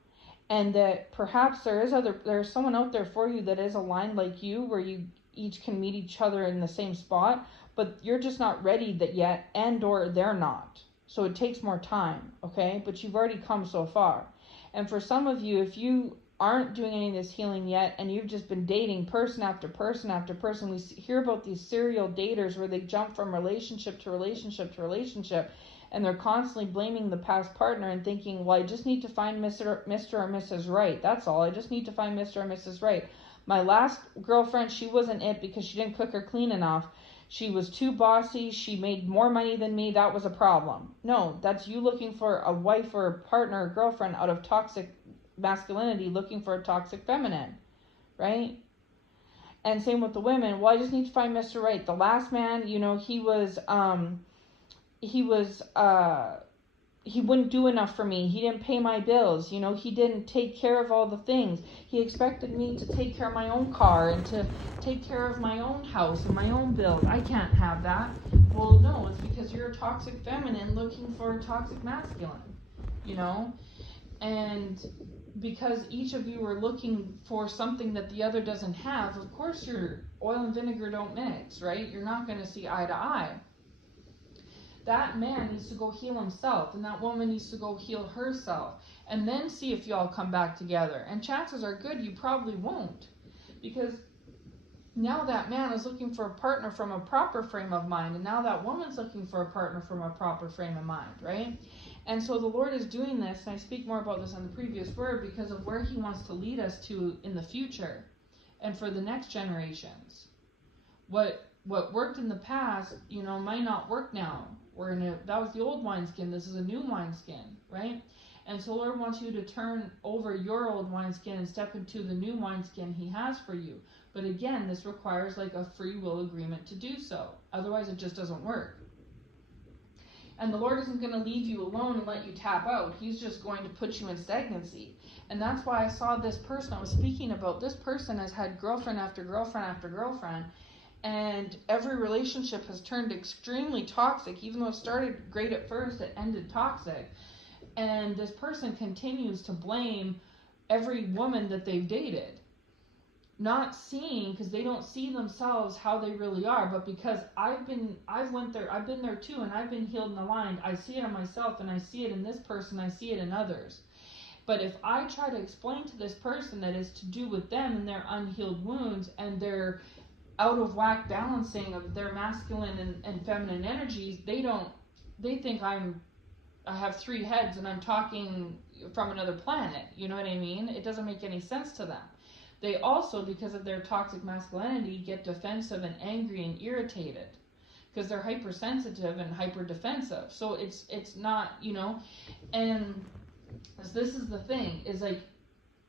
And that perhaps there's someone out there for you that is aligned like you, where you each can meet each other in the same spot, but you're just not ready that yet, and or they're not. So it takes more time, okay? But you've already come so far. And for some of you, if you aren't doing any of this healing yet, and you've just been dating person after person after person, we hear about these serial daters where they jump from relationship to relationship to relationship, and they're constantly blaming the past partner and thinking, well, I just need to find Mr. or Mrs. Right. That's all. I just need to find Mr. or Mrs. Right. My last girlfriend, she wasn't it because she didn't cook or clean enough. She was too bossy. She made more money than me. That was a problem. No, that's you looking for a wife or a partner or girlfriend out of toxic masculinity, looking for a toxic feminine, right? And same with the women. Well, I just need to find Mr. Right. The last man, he was he wouldn't do enough for me. He didn't pay my bills. He didn't take care of all the things. He expected me to take care of my own car and to take care of my own house and my own bills. I can't have that. Well, no, it's because you're a toxic feminine looking for a toxic masculine, and because each of you are looking for something that the other doesn't have, of course your oil and vinegar don't mix, right? You're not going to see eye to eye. That man needs to go heal himself, and that woman needs to go heal herself, and then see if y'all come back together. And chances are good you probably won't, because now that man is looking for a partner from a proper frame of mind, and now that woman's looking for a partner from a proper frame of mind, right? And so the Lord is doing this, and I speak more about this in the previous word, because of where he wants to lead us to in the future and for the next generations. What worked in the past, might not work now. That was the old wineskin. This is a new wineskin, right? And so Lord wants you to turn over your old wineskin and step into the new wineskin he has for you. But again, this requires like a free will agreement to do so. Otherwise, it just doesn't work. And the Lord isn't going to leave you alone and let you tap out. He's just going to put you in stagnancy. And that's why I saw this person I was speaking about. This person has had girlfriend after girlfriend after girlfriend. And every relationship has turned extremely toxic. Even though it started great at first, it ended toxic. And this person continues to blame every woman that they've dated. Not seeing, because they don't see themselves how they really are, but because I've been there too, and I've been healed and aligned. I see it in myself, and I see it in this person, I see it in others. But if I try to explain to this person that it's to do with them and their unhealed wounds and their out of whack balancing of their masculine and feminine energies, they think I have 3 heads and I'm talking from another planet. You know what I mean? It doesn't make any sense to them. They also, because of their toxic masculinity, get defensive and angry and irritated because they're hypersensitive and hyper-defensive. So it's not, and this is the thing, is like,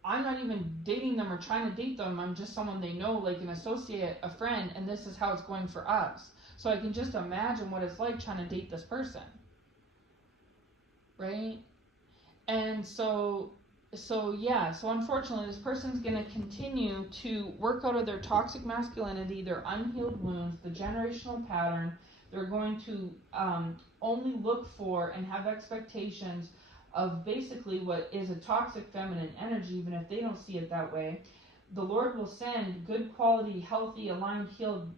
I'm not even dating them or trying to date them. I'm just someone they know, like an associate, a friend, and this is how it's going for us. So I can just imagine what it's like trying to date this person. Right? And so unfortunately, this person's going to continue to work out of their toxic masculinity, their unhealed wounds, the generational pattern. They're going to only look for and have expectations of basically what is a toxic feminine energy, even if they don't see it that way. The Lord will send good quality, healthy, aligned, healed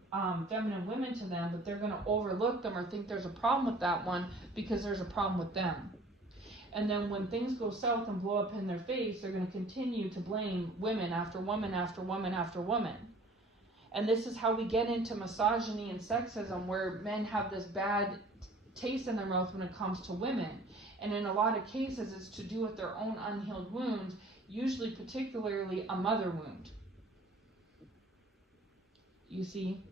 feminine women to them, but they're going to overlook them or think there's a problem with that one because there's a problem with them. And then when things go south and blow up in their face, they're going to continue to blame women after woman after woman after woman. And this is how we get into misogyny and sexism, where men have this bad taste in their mouth when it comes to women. And in a lot of cases, it's to do with their own unhealed wounds, usually particularly a mother wound. You see?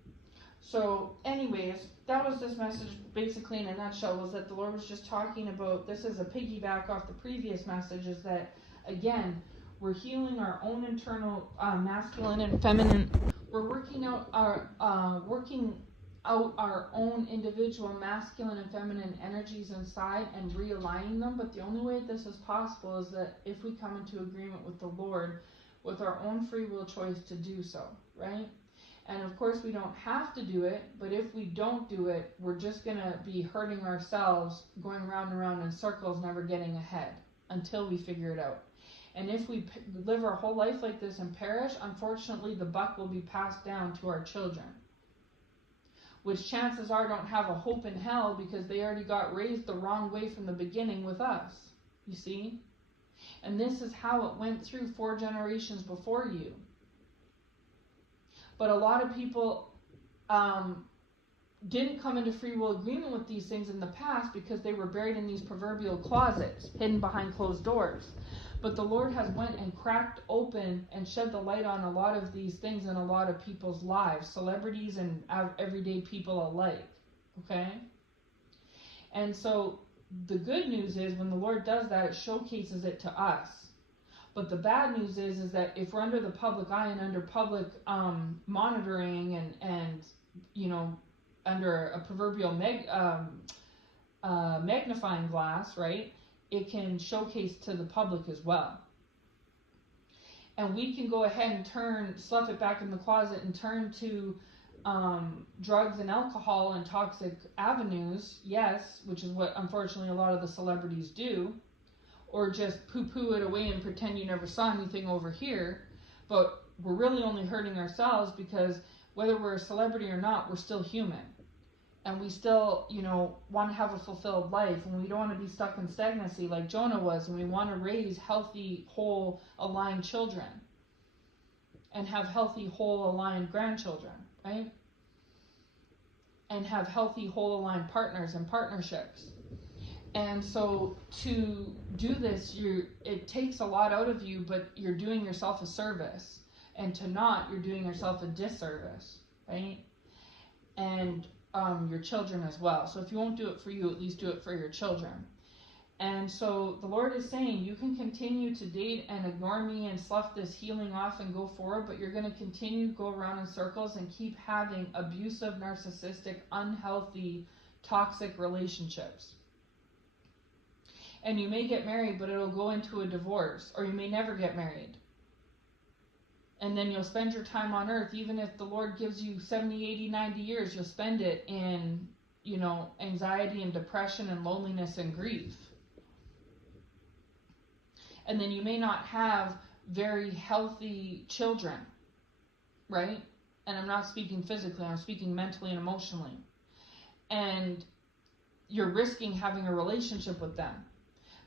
So anyways, that was this message basically in a nutshell, was that the Lord was just talking about, this is a piggyback off the previous message, is that, again, we're healing our own internal masculine and feminine. We're working out our own individual masculine and feminine energies inside and realigning them. But the only way this is possible is that if we come into agreement with the Lord with our own free will choice to do so, right? And of course we don't have to do it, but if we don't do it, we're just going to be hurting ourselves, going round and round in circles, never getting ahead until we figure it out. And if we live our whole life like this and perish, unfortunately the buck will be passed down to our children, which chances are don't have a hope in hell because they already got raised the wrong way from the beginning with us, you see? And this is how it went through 4 generations before you. But a lot of people didn't come into free will agreement with these things in the past because they were buried in these proverbial closets, hidden behind closed doors. But the Lord has went and cracked open and shed the light on a lot of these things in a lot of people's lives, celebrities and everyday people alike, okay? And so the good news is when the Lord does that, it showcases it to us. But the bad news is that if we're under the public eye and under public monitoring and under a proverbial magnifying glass, right, it can showcase to the public as well. And we can go ahead and stuff it back in the closet and turn to drugs and alcohol and toxic avenues, yes, which is what unfortunately a lot of the celebrities do, or just poo-poo it away and pretend you never saw anything over here, but we're really only hurting ourselves because whether we're a celebrity or not, we're still human. And we still, want to have a fulfilled life, and we don't want to be stuck in stagnancy like Jonah was, and we want to raise healthy, whole, aligned children and have healthy, whole, aligned grandchildren, right? And have healthy, whole, aligned partners and partnerships. And so to do this, it takes a lot out of you, but you're doing yourself a service. And to not, you're doing yourself a disservice, right? And your children as well. So if you won't do it for you, at least do it for your children. And so the Lord is saying, you can continue to date and ignore me and slough this healing off and go forward, but you're going to continue to go around in circles and keep having abusive, narcissistic, unhealthy, toxic relationships. And you may get married, but it'll go into a divorce, or you may never get married. And then you'll spend your time on earth, even if the Lord gives you 70, 80, 90 years, you'll spend it in, anxiety and depression and loneliness and grief. And then you may not have very healthy children, right? And I'm not speaking physically, I'm speaking mentally and emotionally. And you're risking having a relationship with them,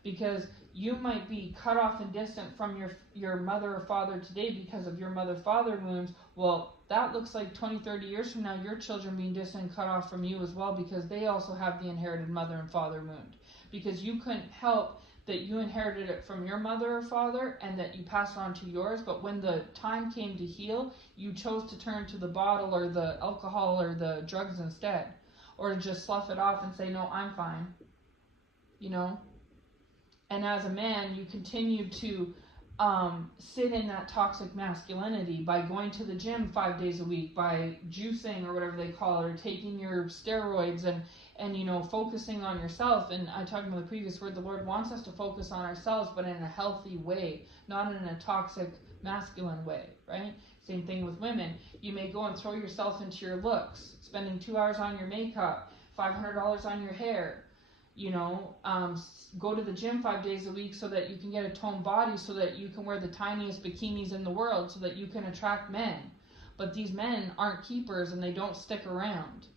because you might be cut off and distant from your mother or father today because of your mother-father wounds. Well, that looks like 20, 30 years from now, your children being distant and cut off from you as well, because they also have the inherited mother and father wound. Because you couldn't help that you inherited it from your mother or father and that you passed on to yours, but when the time came to heal, you chose to turn to the bottle or the alcohol or the drugs instead, or to just slough it off and say, no, I'm fine, And as a man, you continue to sit in that toxic masculinity by going to the gym 5 days a week, by juicing or whatever they call it, or taking your steroids and focusing on yourself. And I talked about the previous word, the Lord wants us to focus on ourselves, but in a healthy way, not in a toxic masculine way, right? Same thing with women. You may go and throw yourself into your looks, spending 2 hours on your makeup, $500 on your hair, go to the gym 5 days a week so that you can get a toned body, so that you can wear the tiniest bikinis in the world, so that you can attract men. But these men aren't keepers, and they don't stick around,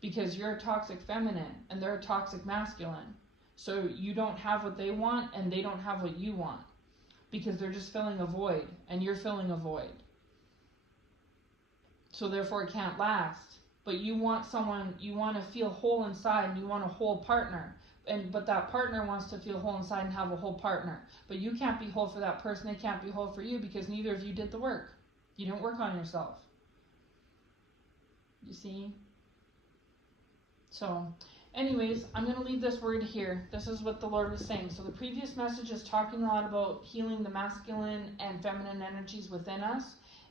because you're a toxic feminine and they're a toxic masculine. So you don't have what they want and they don't have what you want, because they're just filling a void and you're filling a void. So therefore it can't last. But you want someone, you want to feel whole inside, and you want a whole partner. But that partner wants to feel whole inside and have a whole partner. But you can't be whole for that person, they can't be whole for you, because neither of you did the work. You didn't work on yourself. You see? So, anyways, I'm going to leave this word here. This is what the Lord was saying. So the previous message is talking a lot about healing the masculine and feminine energies within us.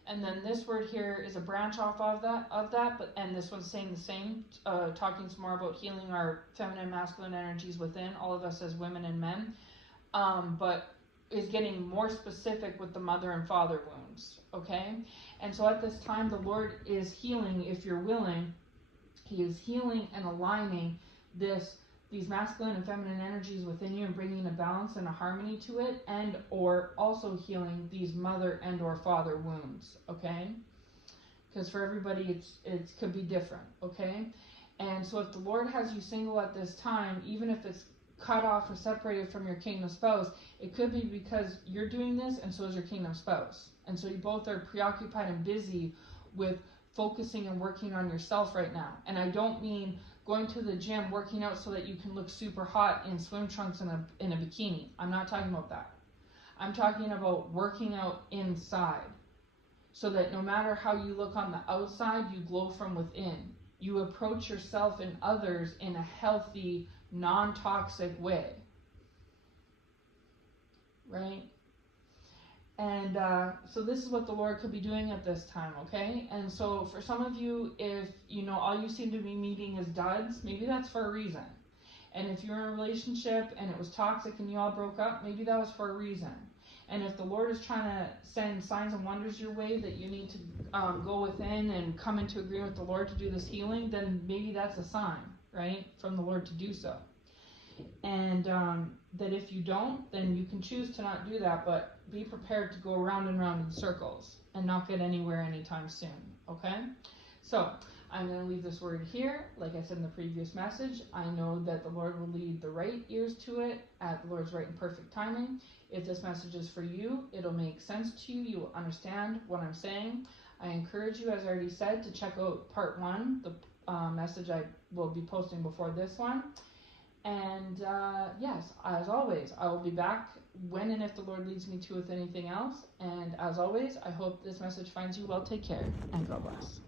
And then this word here is a branch off of that, and this one's saying the same, talking some more about healing our feminine and masculine energies within, all of us as women and men, but is getting more specific with the mother and father wounds, okay? And so at this time, the Lord is healing, if you're willing, He is healing and aligning these masculine and feminine energies within you and bringing a balance and a harmony to it, and or also healing these mother and or father wounds, okay? Because for everybody it could be different, okay? And so if the Lord has you single at this time, even if it's cut off or separated from your kingdom spouse, it could be because you're doing this and so is your kingdom spouse. And so you both are preoccupied and busy with focusing and working on yourself right now. And I don't mean going to the gym, working out so that you can look super hot in swim trunks and in a bikini. I'm not talking about that. I'm talking about working out inside, so that no matter how you look on the outside, you glow from within. You approach yourself and others in a healthy, non-toxic way, right? And so this is what the Lord could be doing at this time, okay? And so for some of you, if all you seem to be meeting is duds, maybe that's for a reason. And if you're in a relationship and it was toxic and you all broke up, maybe that was for a reason. And if the Lord is trying to send signs and wonders your way that you need to go within and come into agreement with the Lord to do this healing, then maybe that's a sign, right, from the Lord to do so. And that if you don't, then you can choose to not do that, but be prepared to go round and round in circles and not get anywhere anytime soon, okay? So I'm going to leave this word here. Like I said in the previous message, I know that the Lord will lead the right ears to it at the Lord's right and perfect timing. If this message is for you, it'll make sense to you. You will understand what I'm saying. I encourage you, as I already said, to check out part 1, the message I will be posting before this one. And yes, as always, I will be back when and if the Lord leads me to with anything else. And as always, I hope this message finds you well. Take care, and God bless.